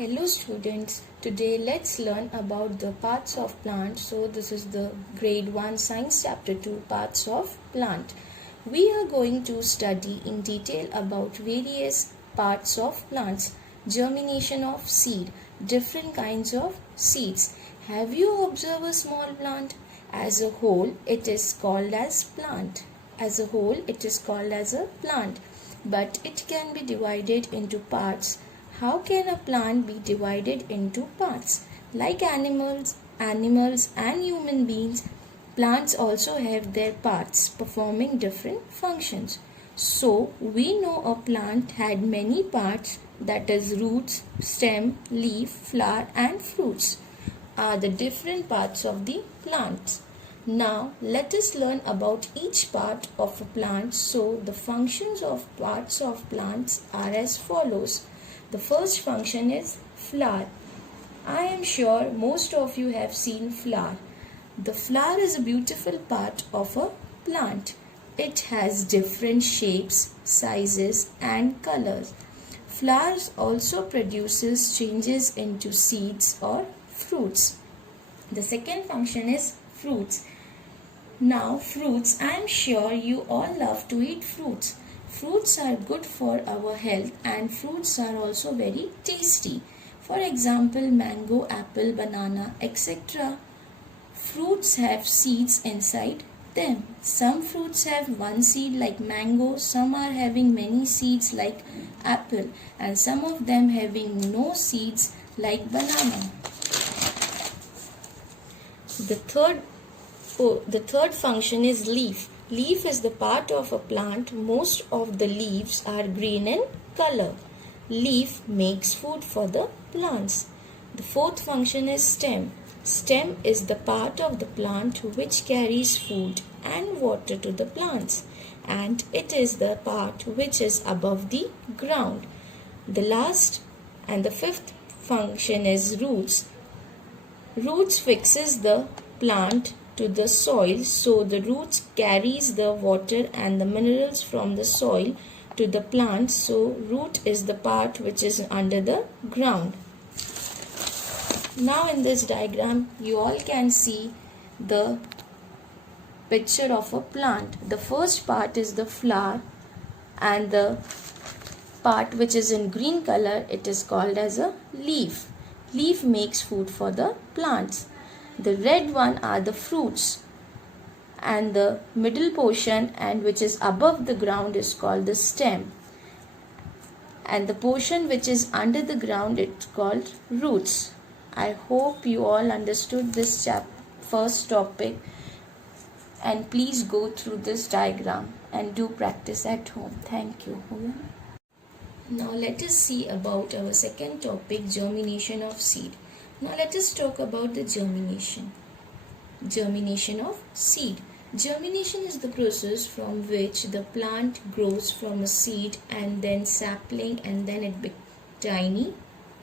Hello students, today let's learn about the parts of plant. So this is the grade 1 science chapter 2 parts of plant. We are going to study in detail about various parts of plants, germination of seed, different kinds of seeds. Have you observed a small plant? As a whole it is called as plant. But it can be divided into parts. How can a plant be divided into parts? Like animals and human beings, plants also have their parts performing different functions. So, we know a plant had many parts, that is roots, stem, leaf, flower and fruits are the different parts of the plants. Now, let us learn about each part of a plant. So, the functions of parts of plants are as follows. The first function is flower. I am sure most of you have seen flower. The flower is a beautiful part of a plant. It has different shapes, sizes and colors. Flowers also produces changes into seeds or fruits. The second function is fruits. Now fruits, I am sure you all love to eat fruits. Fruits are good for our health and fruits are also very tasty. For example, mango, apple, banana, etc. Fruits have seeds inside them. Some fruits have one seed like mango, some are having many seeds like apple, and some of them having no seeds like banana. The third function is leaf. Leaf is the part of a plant. Most of the leaves are green in color. Leaf makes food for the plants. The fourth function is stem. Stem is the part of the plant which carries food and water to the plants, and it is the part which is above the ground. The last and the fifth function is roots. Roots fixes the plant to the soil, so the roots carries the water and the minerals from the soil to the plant. So root is the part which is under the ground. Now in this diagram you all can see the picture of a plant. The first part is the flower, and the part which is in green color, it is called as a leaf. Leaf makes food for the plants. The red one are the fruits, and the middle portion and which is above the ground is called the stem, and the portion which is under the ground it's called roots. I hope you all understood this first topic, and please go through this diagram and do practice at home. Thank you. Now let us see about our second topic, germination of seed. Now let us talk about the germination. Germination of seed. Germination is the process from which the plant grows from a seed and then sapling and then it becomes tiny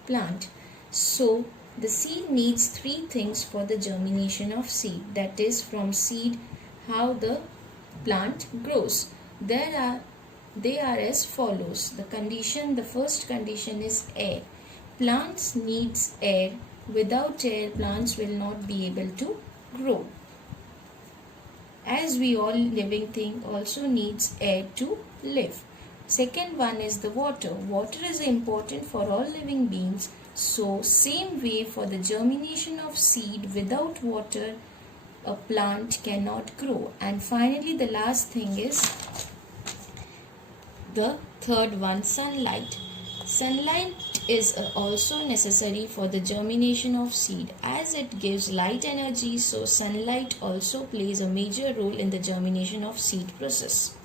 plant. So the seed needs three things for the germination of seed. That is, from seed how the plant grows. They are as follows. The first condition is air. Plants needs air. Without air, plants will not be able to grow. As we all living thing also needs air to live. Second one is the water. Water is important for all living beings. So same way for the germination of seed, without water a plant cannot grow. And finally the last thing is the third one, sunlight. Sunlight is also necessary for the germination of seed as it gives light energy, so sunlight also plays a major role in the germination of seed process.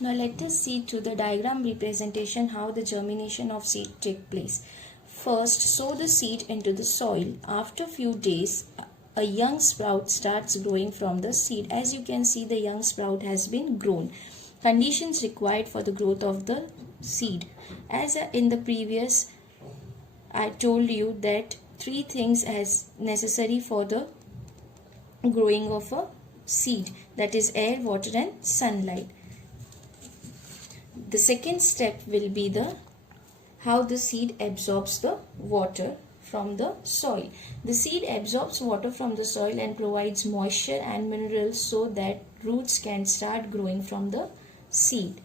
Now let us see through the diagram representation how the germination of seed takes place. First, sow the seed into the soil. After few days, a young sprout starts growing from the seed. As you can see, the young sprout has been grown. Conditions required for the growth of the seed. As in the previous, I told you that three things as necessary for the growing of a seed, that is air, water and sunlight. The second step will be the how the seed absorbs the water from the soil. The seed absorbs water from the soil and provides moisture and minerals so that roots can start growing from the seed.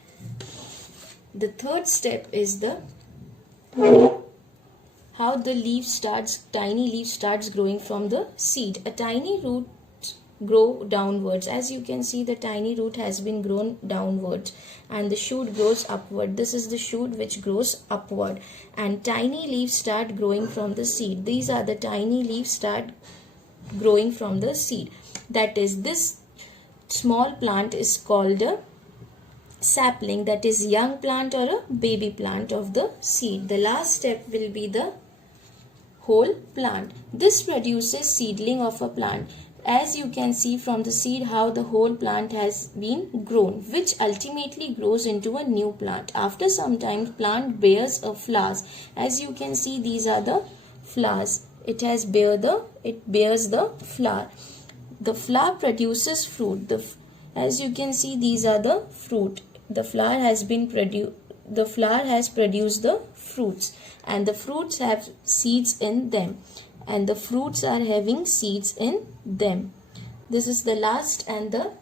The third step is the how the tiny leaf starts growing from the seed. A tiny root grow downwards. As you can see, the tiny root has been grown downwards and the shoot grows upward. This is the shoot which grows upward, and tiny leaves start growing from the seed. These are the tiny leaves start growing from the seed. That is, this small plant is called a sapling, that is young plant or a baby plant of the seed. The last step will be the whole plant. This produces seedling of a plant. As you can see from the seed how the whole plant has been grown, which ultimately grows into a new plant. After some time, plant bears a flowers. As you can see, these are the flowers. It bears the flower. The flower produces fruit. As you can see, these are the fruit. The flower has produced the fruits, and the fruits have seeds in them, and the fruits are having seeds in them. This is the last and the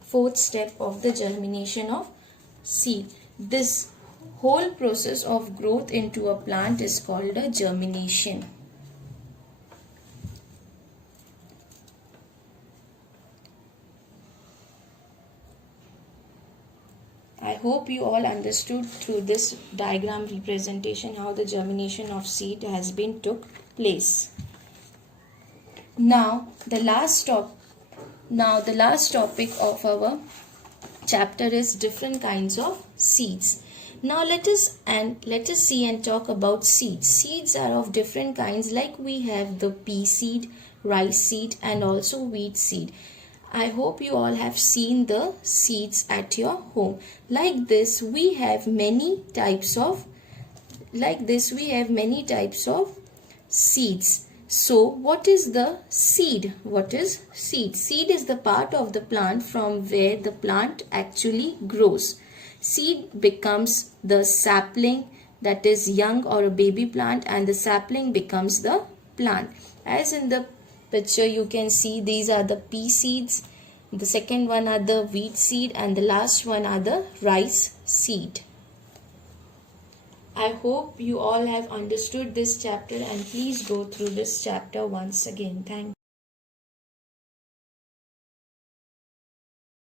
fourth step of the germination of seed. This whole process of growth into a plant is called a germination. I hope you all understood through this diagram representation how the germination of seed has been took place. Now the last topic of our chapter is different kinds of seeds. Now let us see and talk about seeds. Seeds are of different kinds, like we have the pea seed, rice seed, and also wheat seed. I hope you all have seen the seeds at your home. Like this we have many types of seeds. So what is the seed? What is seed? Seed is the part of the plant from where the plant actually grows. Seed becomes the sapling, that is young or a baby plant, and the sapling becomes the plant. As in the picture you can see, these are the pea seeds, the second one are the wheat seed, and the last one are the rice seed. I hope you all have understood this chapter, and please go through this chapter once again. Thank you.